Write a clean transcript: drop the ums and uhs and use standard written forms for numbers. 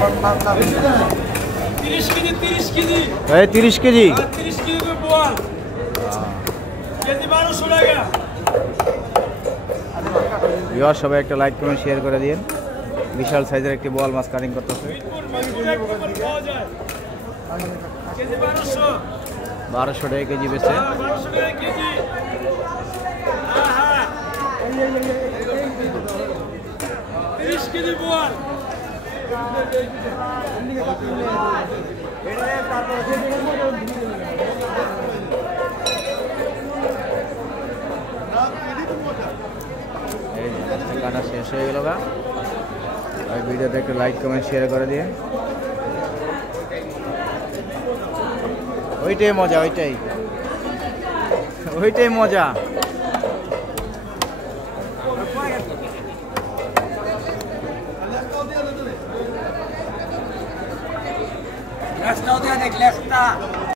30 KG 30 KG এই 30 KG 30 KG করে বোয়াল কেজি 1200 টাকা। ভিউয়ার সবাই একটা লাইক কমেন্ট শেয়ার করে দিন। বিশাল সাইজের একটি বোয়াল মাছ কাটিং করতেছে। কেজি 1200 টাকা কেজি বেচে। 1200 টাকা কেজি। আহা 30 কেজি বোয়াল কাটা শেষ হয়ে গেল গা। ওই ভিডিওতে একটু লাইক কমেন্ট শেয়ার করে দিয়ে। ওইটাই মজা, ওইটাই মজা। গ্লাসটাও দেয়া দেখ গ্লাসটা